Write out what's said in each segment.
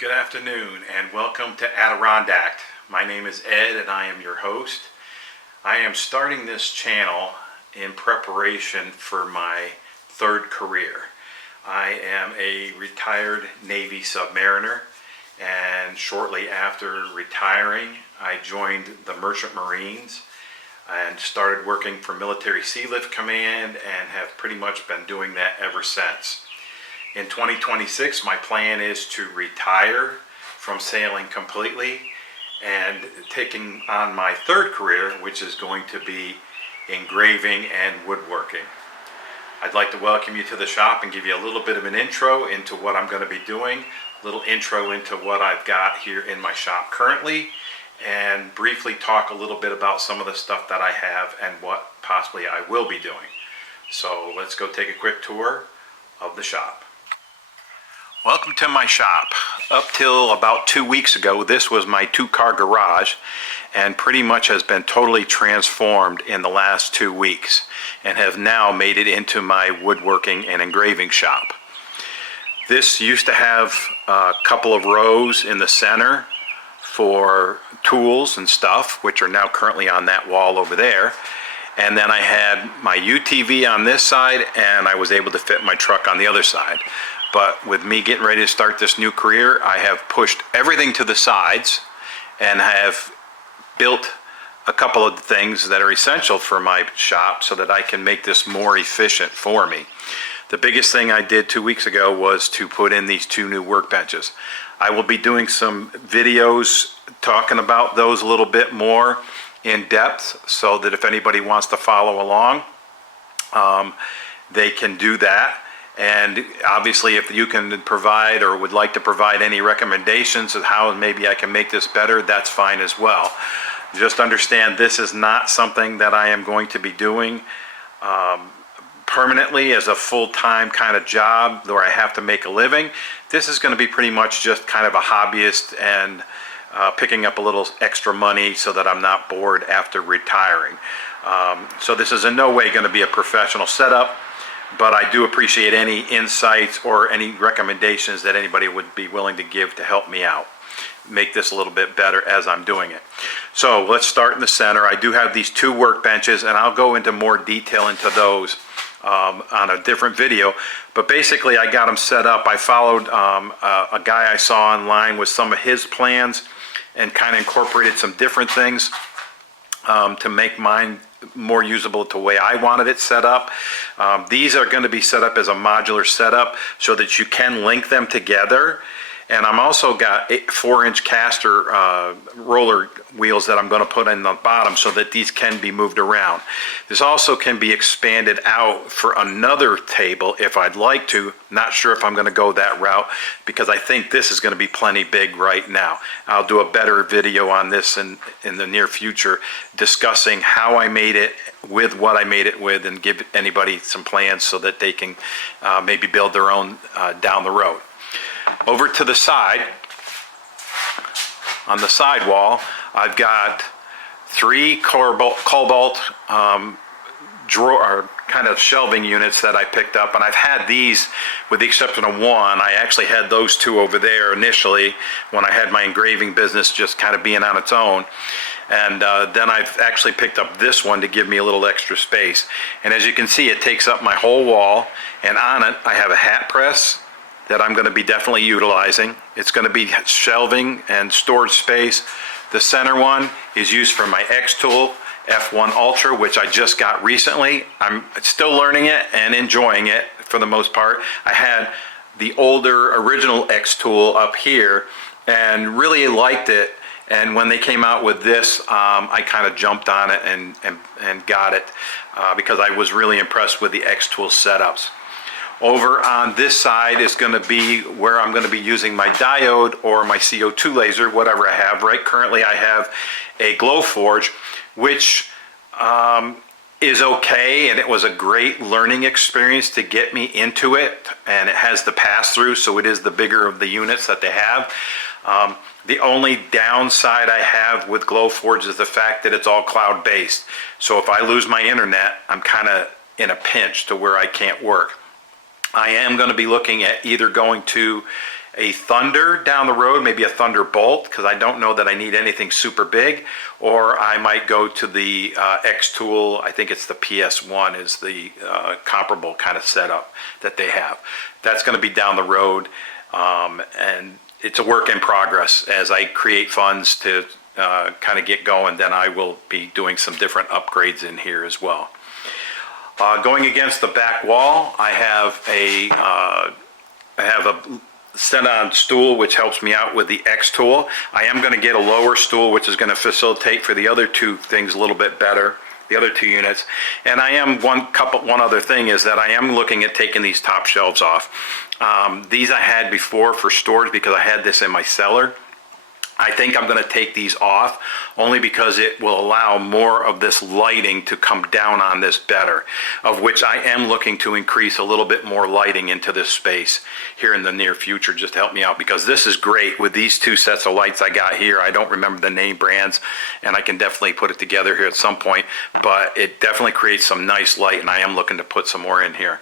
Good afternoon and welcome to Adirondack. My name is Ed and I am your host. I am starting this channel in preparation for my third career. I am a retired Navy submariner, and shortly after retiring I joined the Merchant Marines and started working for Military Sea Lift Command and have pretty much been doing that ever since. In 2026, my plan is to retire from sailing completely and taking on my third career, which is going to be engraving and woodworking. I'd like to welcome you to the shop and give you a little bit of an intro into what I'm going to be doing, a little intro into what I've got here in my shop currently, and briefly talk a little bit about some of the stuff that I have and what possibly I will be doing. So let's go take a quick tour of the shop. Welcome to my shop. Up till about 2 weeks ago, this was my two-car garage and pretty much has been totally transformed in the last 2 weeks and have now made it into my woodworking and engraving shop. This used to have a couple of rows in the center for tools and stuff, which are now currently on that wall over there. And then I had my UTV on this side and I was able to fit my truck on the other side. But with me getting ready to start this new career, I have pushed everything to the sides and have built a couple of things that are essential for my shop so that I can make this more efficient for me. The biggest thing I did 2 weeks ago was to put in these two new workbenches. I will be doing some videos talking about those a little bit more in depth so that if anybody wants to follow along, they can do that. And obviously if you can provide or would like to provide any recommendations of how maybe I can make this better, that's fine as well. Just understand this is not something that I am going to be doing permanently as a full-time kind of job where I have to make a living. This is going to be pretty much just kind of a hobbyist and picking up a little extra money so that I'm not bored after retiring. So this is in no way going to be a professional setup. But I do appreciate any insights or any recommendations that anybody would be willing to give to help me out, make this a little bit better as I'm doing it. So let's start in the center. I do have these two workbenches and I'll go into more detail into those on a different video. But basically I got them set up. I followed a guy I saw online with some of his plans and kind of incorporated some different things to make mine more usable to the way I wanted it set up. These are going to be set up as a modular setup so that you can link them together. And I'm also got 4-inch caster roller wheels that I'm going to put in the bottom so that these can be moved around. This also can be expanded out for another table if I'd like to. Not sure if I'm going to go that route because I think this is going to be plenty big right now. I'll do a better video on this in the near future discussing how I made it with what I made it with and give anybody some plans so that they can maybe build their own down the road. Over to the side, on the side wall, I've got 3 cobalt drawer or kind of shelving units that I picked up, and I've had these with the exception of one. I actually had those 2 over there initially when I had my engraving business just kind of being on its own. And then I've actually picked up this one to give me a little extra space. And as you can see, it takes up my whole wall, and on it I have a hat press that I'm going to be definitely utilizing. It's going to be shelving and storage space. The center one is used for my X-Tool F1 Ultra, which I just got recently. I'm still learning it and enjoying it for the most part. I had the older original X-Tool up here and really liked it. And when they came out with this, I kind of jumped on it and got it because I was really impressed with the X-Tool setups. Over on this side is going to be where I'm going to be using my diode or my CO2 laser, whatever I have. Right currently I have a Glowforge, which is okay, and it was a great learning experience to get me into it, and it has the pass-through, so it is the bigger of the units that they have. The only downside I have with Glowforge is the fact that it's all cloud-based. So if I lose my internet, I'm kind of in a pinch to where I can't work. I am going to be looking at either going to a Thunder down the road, maybe a Thunderbolt, because I don't know that I need anything super big, or I might go to the X Tool. I think it's the PS1 is the comparable kind of setup that they have. That's going to be down the road, and it's a work in progress. As I create funds to kind of get going, then I will be doing some different upgrades in here as well. Going against the back wall, I have a set-on stool which helps me out with the X Tool. I am going to get a lower stool which is going to facilitate for the other two things a little bit better, the other two units. And I am one other thing is that I am looking at taking these top shelves off. These I had before for storage because I had this in my cellar. I think I'm going to take these off only because it will allow more of this lighting to come down on this better, of which I am looking to increase a little bit more lighting into this space here in the near future, just to help me out, because this is great with these two sets of lights I got here. I don't remember the name brands, and I can definitely put it together here at some point, but it definitely creates some nice light, and I am looking to put some more in here.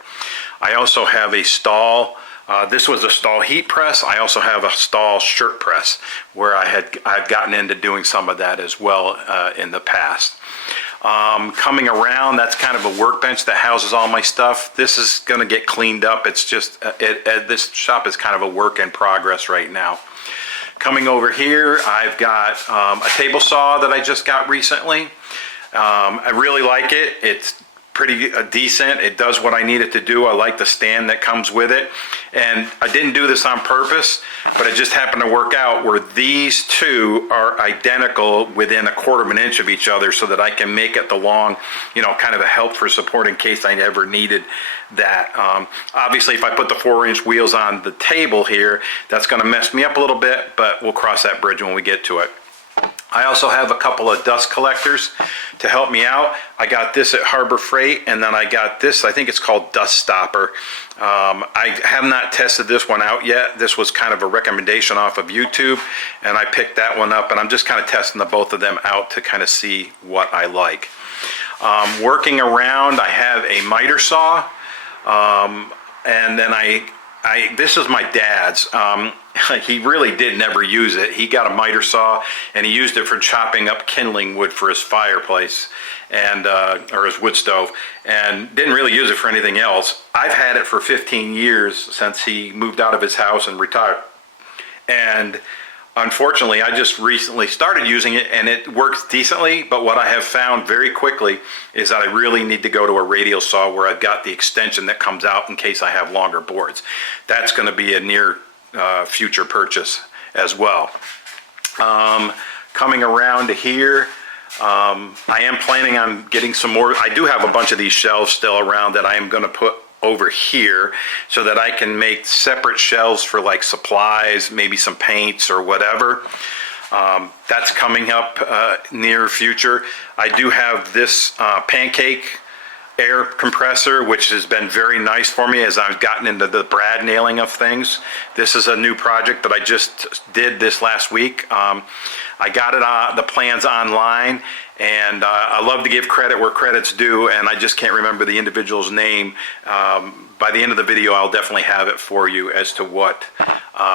I also have a stall. This was a stall heat press. I also have a stall shirt press where I've gotten into doing some of that as well in the past. Coming around, that's kind of a workbench that houses all my stuff. This is going to get cleaned up. It's just, this shop is kind of a work in progress right now. Coming over here, I've got a table saw that I just got recently. I really like it. It's pretty decent. It does what I need it to do. I like the stand that comes with it. And I didn't do this on purpose, but it just happened to work out where these two are identical within 1/4 of an inch of each other, so that I can make it the long, you know, kind of a help for support in case I ever needed that. Obviously, if I put the 4-inch wheels on the table here, that's going to mess me up a little bit, but we'll cross that bridge when we get to it. I also have a couple of dust collectors to help me out. I got this at Harbor Freight, and then I got this, I think it's called Dust Stopper. I have not tested this one out yet. This was kind of a recommendation off of YouTube, and I picked that one up, and I'm just kind of testing the both of them out to kind of see what I like. Working around, I have a miter saw, and then this is my dad's. He really did never use it. He got a miter saw, and he used it for chopping up kindling wood for his fireplace and or his wood stove, and didn't really use it for anything else. I've had it for 15 years since he moved out of his house and retired, and unfortunately I just recently started using it, and it works decently. But what I have found very quickly is that I really need to go to a radial saw where I've got the extension that comes out in case I have longer boards. That's going to be a near future purchase as well. Coming around to here, I am planning on getting some more. I do have a bunch of these shelves still around that I am going to put over here so that I can make separate shelves for like supplies, maybe some paints or whatever. That's coming up near future. I do have this pancake air compressor, which has been very nice for me as I've gotten into the brad nailing of things. This is a new project that I just did this last week. I got it the plans online, and I love to give credit where credit's due, and I just can't remember the individual's name. By the end of the video, I'll definitely have it for you as to what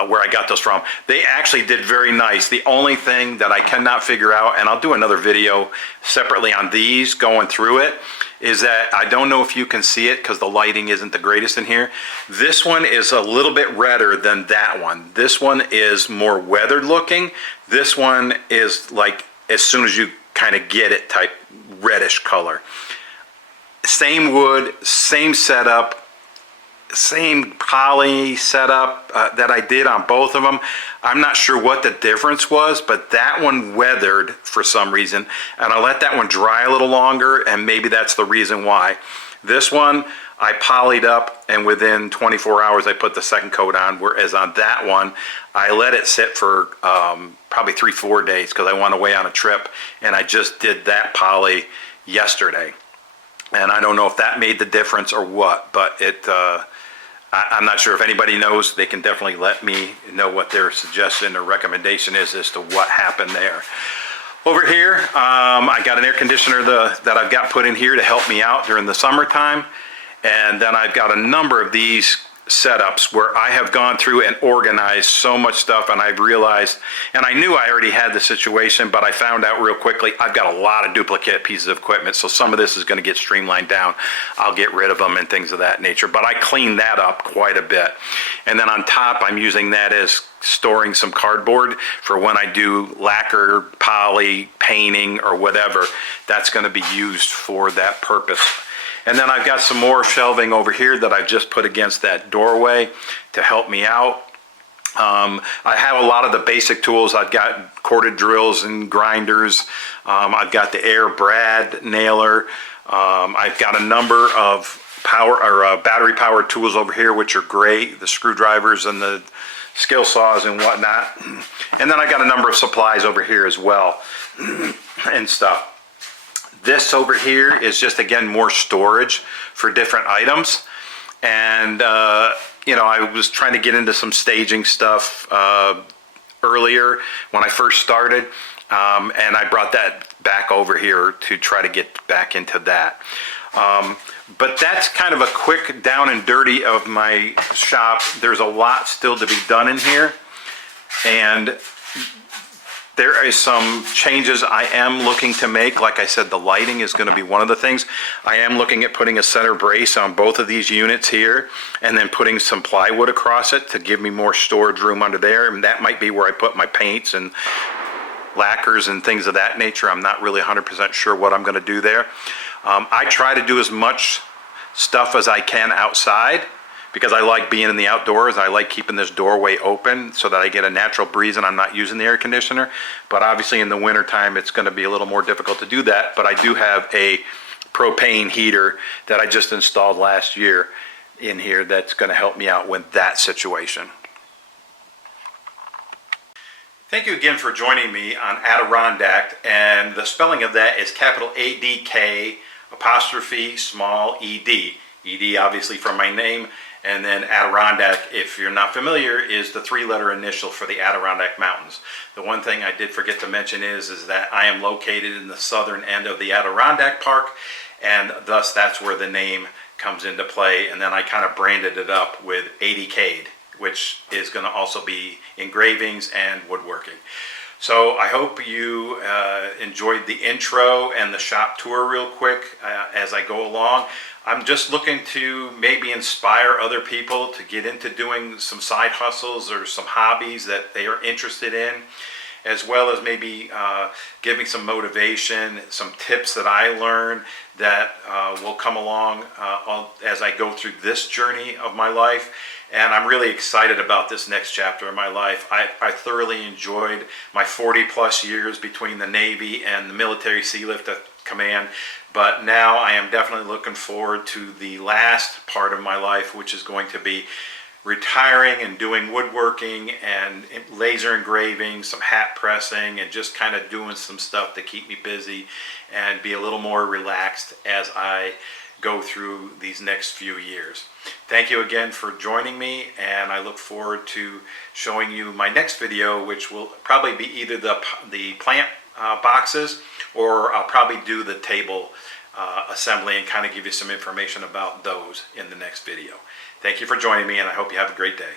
where I got those from. They actually did very nice. The only thing that I cannot figure out, and I'll do another video separately on these going through it, is that I don't know if you can see it because the lighting isn't the greatest in here. This one is a little bit redder than that one. This one is more weathered looking. This one is like, as soon as you kind of get it, type reddish color. Same wood, same setup, same poly setup that I did on both of them. I'm not sure what the difference was, but that one weathered for some reason, and I let that one dry a little longer, and maybe that's the reason why. This one I polyed up, and within 24 hours I put the second coat on, whereas on that one I let it sit for probably 3-4 days because I went away on a trip, and I just did that poly yesterday. And I don't know if that made the difference or what, but I'm not sure. If anybody knows, they can definitely let me know what their suggestion or recommendation is as to what happened there. Over here, I got an air conditioner that I've got put in here to help me out during the summertime. And then I've got a number of these setups where I have gone through and organized so much stuff, and I've realized, and I knew I already had the situation, but I found out real quickly I've got a lot of duplicate pieces of equipment, so some of this is going to get streamlined down. I'll get rid of them and things of that nature, but I cleaned that up quite a bit. And then on top, I'm using that as storing some cardboard for when I do lacquer, poly, painting, or whatever. That's going to be used for that purpose. And then I've got some more shelving over here that I've just put against that doorway to help me out. I have a lot of the basic tools. I've got corded drills and grinders. I've got the air brad nailer. I've got a number of battery powered tools over here, which are great. The screwdrivers and the skill saws and whatnot. And then I got a number of supplies over here as well and stuff. This over here is just, again, more storage for different items. And, you know, I was trying to get into some staging stuff earlier when I first started. And I brought that back over here to try to get back into that. But that's kind of a quick down and dirty of my shop. There's a lot still to be done in here. And there is some changes I am looking to make. Like I said, the lighting is going to be one of the things. I am looking at putting a center brace on both of these units here and then putting some plywood across it to give me more storage room under there. And that might be where I put my paints and lacquers and things of that nature. I'm not really 100% sure what I'm going to do there. I try to do as much stuff as I can outside, because I like being in the outdoors. I like keeping this doorway open so that I get a natural breeze and I'm not using the air conditioner. But obviously in the wintertime, it's going to be a little more difficult to do that. But I do have a propane heater that I just installed last year in here that's going to help me out with that situation. Thank you again for joining me on Adirondack, and the spelling of that is capital ADK apostrophe small ED. ED obviously from my name. And then Adirondack, if you're not familiar, is the three-letter initial for the Adirondack Mountains. The one thing I did forget to mention is that I am located in the southern end of the Adirondack Park, and thus that's where the name comes into play. And then I kind of branded it up with ADK'ed, which is going to also be engravings and woodworking. So I hope you enjoyed the intro and the shop tour real quick as I go along. I'm just looking to maybe inspire other people to get into doing some side hustles or some hobbies that they are interested in, as well as maybe giving some motivation, some tips that I learned that will come along as I go through this journey of my life. And I'm really excited about this next chapter of my life. I thoroughly enjoyed my 40+ years between the Navy and the Military Sealift Command. But now I am definitely looking forward to the last part of my life, which is going to be retiring and doing woodworking and laser engraving, some hat pressing, and just kind of doing some stuff to keep me busy and be a little more relaxed as I go through these next few years. Thank you again for joining me, and I look forward to showing you my next video, which will probably be either the plant boxes, or I'll probably do the table assembly and kind of give you some information about those in the next video. Thank you for joining me, and I hope you have a great day.